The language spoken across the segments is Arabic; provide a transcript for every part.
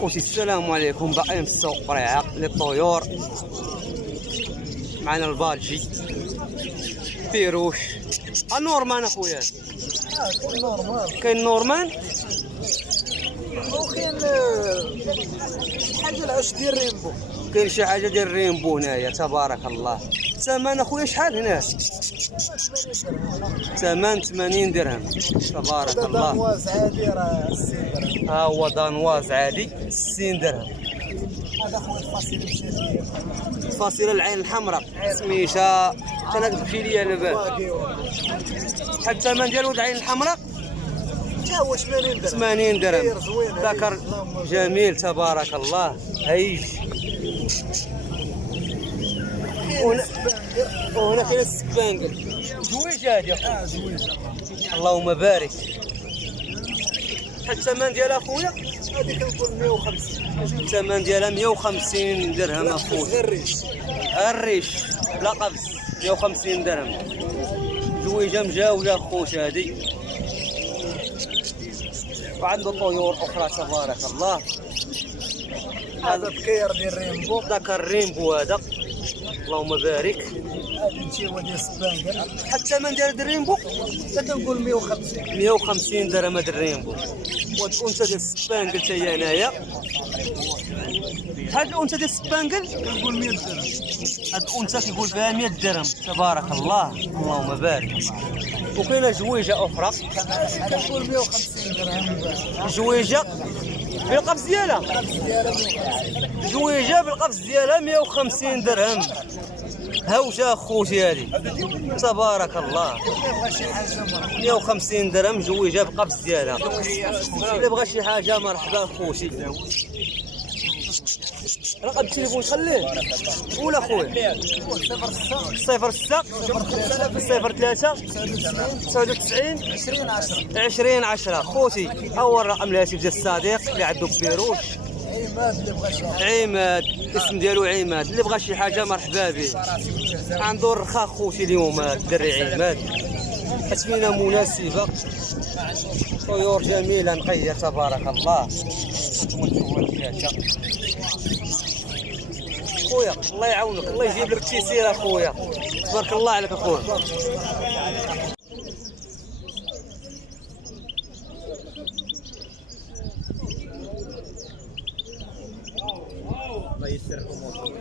خوتي السلام عليكم. باقيين في السوق قريعه للطيور. معنا البالجي بيروش النورمان اخويا. كاين نورمال، كاين نورمان وكاين حاجه العش ديال ريمبو. كاين شي حاجه ديال ريمبو هنايا تبارك الله. الثمن اخويا شحال هنا؟ ثمن 80 درهم تبارك الله. دانواز عادي راه 60 درهم. ها هو دانواز عادي 60 درهم. هذا خويا الفصيل مشاتيه فاصله العين الحمراء سميشه. انا تمشي ليا لاباس. شحال الثمن ديالو العين الحمراء؟ حتى هو 80 درهم. 80 درهم. خير زوين ذكر جميل تبارك الله. هيج وهنا كاين السبانقل زويج هادي اخويا. زوينه. اللهم بارك. شحال الثمن ديالها اخويا؟ هذه كنقول 150. الثمن ديالها 150 درهم اخويا. غير الريش. الريش لا قبس 150 درهم. زويجه مجاوله خوش هادي. وعنده طيور اخرى تبارك الله. هذا بكير ديال ريمبو. ذاك الريمبو هذا اللهم بارك. هذا التيوا ديال السبانقل. شحال الثمن ديال الريمبو؟ كنقول 150. 150 درهم هذا الريمبو. وهاد الانثى ديال السبانقل حتى هي هنايا. شحال الانثى ديال السبانقل؟ كنقول 100 درهم. هاد الانثى كيقول فيها 100 درهم تبارك الله. اللهم بارك. وكاينه جويجه اخرى كنقول 150 درهم. جويجه بالقفز ديالها. جويجه بالقفز ديالها 150 درهم. هاوشه خوتي هذه تبارك الله. 150 درهم جويجه بالقفز ديالها. اللي بغى شي حاجه مرحبا خوتي. رقم التليفون خليه ولا خويا 06 03 99 20 10. خوتي اول رقم الهاتف ديال الصديق اللي عنده بيروش. عماد اللي بغى شي عماد الاسم ديالو عماد. اللي بغى شي حاجه مرحبا به. عنده الرخاء خوتي اليوم الدري عماد. اسمينه مناسبه. طيور جميله نقيه تبارك الله. انتم تشوفوا الشاشه خويا. الله يعاونك. الله يجيب لك التيسير اخويا. تبارك الله عليك اخويا. الله يسر اموركم.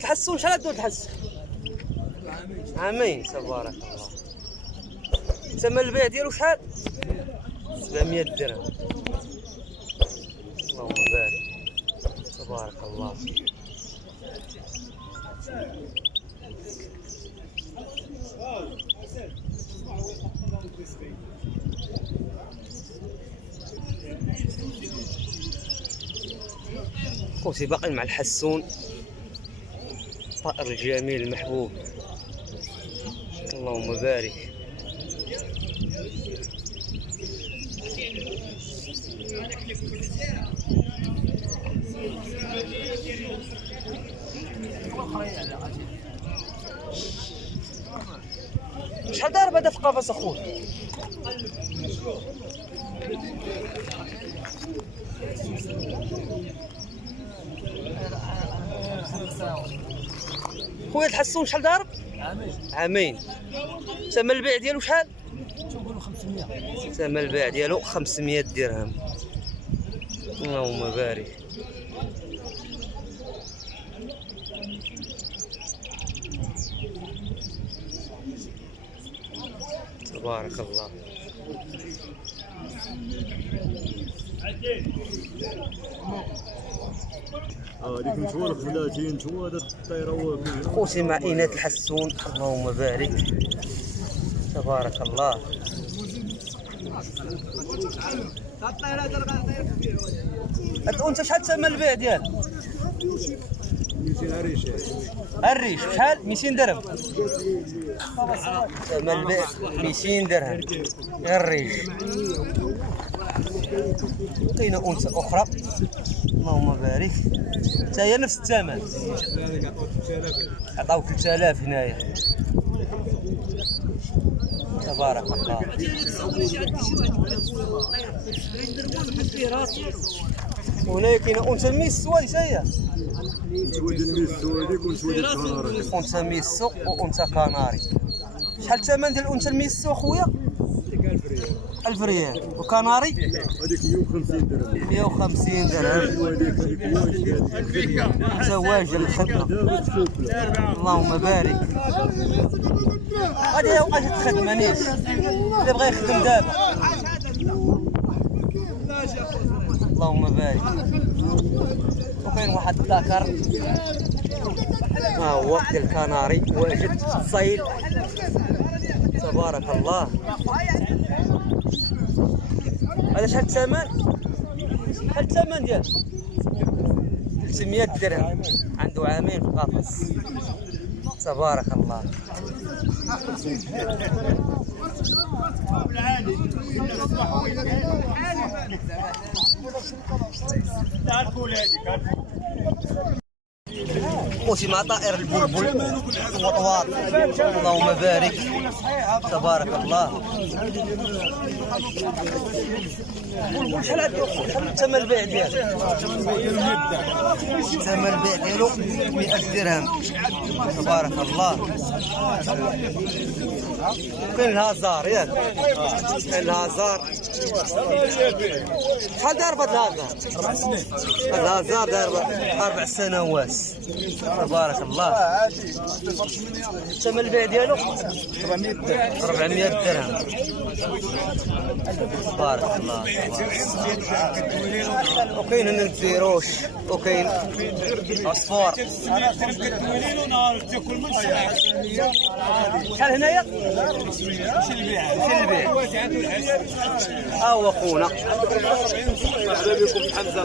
تحسون شحال هادو تحس؟ عامين تبارك الله. ثمن البيع ديالو شحال؟ 700 درهم. اللهم بارك تبارك الله. خوتي باقي مع الحسون طائر الجميل المحبوب. اللهم بارك. شحال ضارب هذا في قفص اخويا؟ خويا الحسون شحال ضارب؟ عامين. ثمن البيع ديالو شحال؟ تنقولوا 500. ثمن البيع ديالو 500 درهم. اللهم بارك. تبارك الله. هذيك نشوف 30 نشوف هذا الطيره. خوتي مع إناث الحسون. اللهم بارك تبارك الله. هاد الانثى شحال ثمن البيع ديالها؟ 200 ريش. الريش شحال؟ 200 درهم. ثمن البيع 200 درهم الريش. كاينه انثى اخرى اللهم بارك حتى هي نفس الثمن. عطاو 3000 هنايا. تبارك الله. هنا كاين انثى ميس ولا هي؟ سويد الميس سويدي كون سويد الكناري. انثى ميسو وانثى كناري. شحال الثمن ديال الانثى الميسو اخويا؟ 1000 ريال. وكناري؟ هذيك 150 درهم. 150 درهم. زواج الخدمة. اللهم بارك. هذه هو اجت الخدمة نيش. اللي بغى يخدم دابا. اللهم بارك. وكاين واحد الذكر ها هو ديال الكناري واجد صايل. تبارك الله. هذا شحال الثمن؟ شحال الثمن ديالو؟ 300 درهم. عنده عامين في القفص. تبارك الله. خوتي مع طائر البلبل وطواط. اللهم بارك. تبارك الله. شحال ثمن البيع ديالو؟ ثمن البيع ديالو 100 درهم. تبارك الله. كاين الهازار ياك؟ كاين الهازار. شحال داير هذا الهازار؟ 4 سنين. الهازار داير 4 سنوات. تبارك الله. ثمن البيع ديالو 400 درهم. تبارك الله. وكاين هنا الفيروش وكاين عصفور. شحال هنايا؟ البيع ها هو خونا. مرحبا بكم حمزه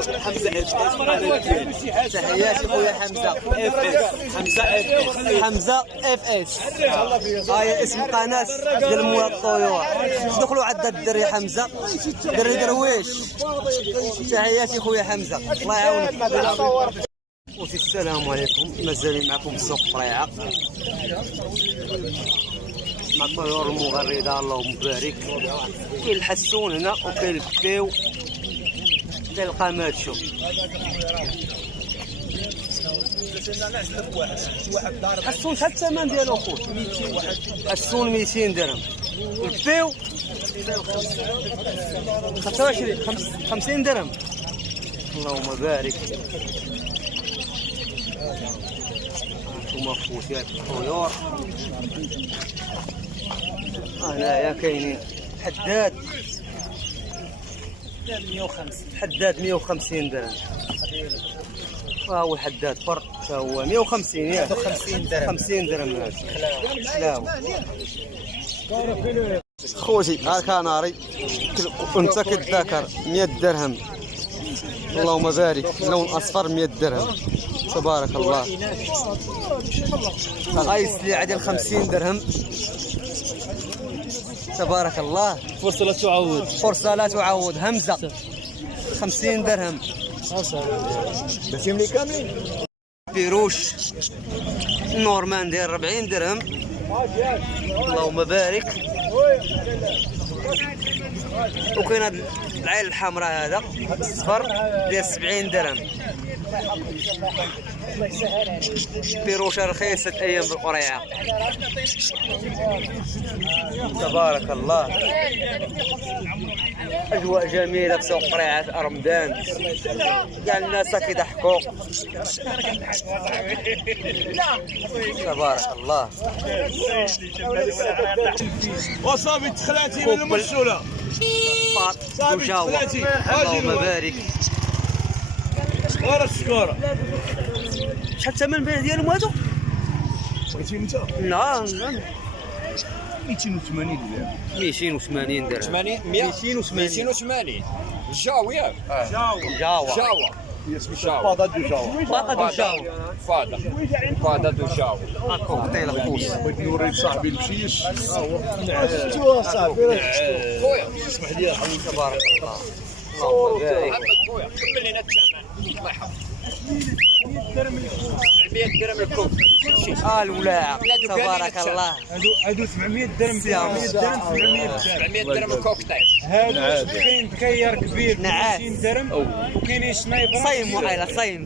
تحياتي خويا حمزه اف اس. حمزه اف اس. هاي اسم قناه ديال مولا الطيور. دخلوا عند الدري حمزه دري درويش. تحياتي خويا حمزه الله يعاونك. السلام عليكم. مازال معكم سوق فريعه مع الطيور المغرده. اللهم بارك. كاين الحسون هنا وكاين الكبيو كاين القماتشو. حسون شحال الثمن ديالو خويا؟ 200. حسون 200 درهم. الكبيو 25 50 درهم. اللهم بارك. هانتوما خوتي الطيور. هنايا كاينين حداد. حداد 150 درهم. ها هو الحداد فرق تا هو 150 ياك؟ 50 درهم. 50 درهم هذا. سلام خوتي. ها الكناري انت كتذاكر 100 درهم. اللهم بارك. لون اصفر 100 درهم. تبارك الله. هاي السلعه ديال 50 درهم. تبارك الله. فرصه لا تعوض. فرصه لا تعوض. همزه 50 درهم. بسيم لي كاملين. بيروش نورمان داير 40 درهم. اللهم بارك. وكاين هاد العين الحمراء هذا الصفر داير 70 درهم. بيروشه رخيصه ايام بالقريعه. تبارك الله. اجواء جميله في سوق قريعه رمضان. كاع الناس كيضحكوا. تبارك الله. وصافي تخلاتي من المشوله. فاط وجاوه. اللهم بارك. غير الشكوره. شحال الثمن البيع ديالهم هادو؟ بغيتي انت؟ نعم 280 درهم. 280 درهم. 280 جاو ياك جاوا. جاو فاضا دو جاوا. فاقد وجاوا. فادا دو جاو. هاكو طيله خوش. بغيت نوري صاحبي البشيش. خويا اسمح لي تبارك الله. اللهم بارك. محمد خويا كمل لنا الثمن الله يحفظك. 700 درهم الكوك. الولاعه تبارك الله. هادو 700 درهم 700 درهم 700 درهم الكوكتيل. هادو كاين بكير كبير نعاس. 50 درهم وكاينين سنايبر صيم وعيله صيم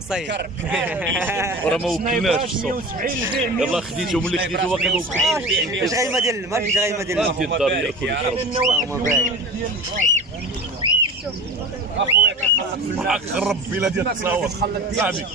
راه ما وكلناش 170 البيع يلاه خديتو ملي خديتو باقي ما وكلناش. اش غيما ديال الماء اش غيما ديال الماء. ديال الدار ياكل اللهم بارك. اخويا كنخلط في معاك خرب بلا ديال التصاور صاحبي.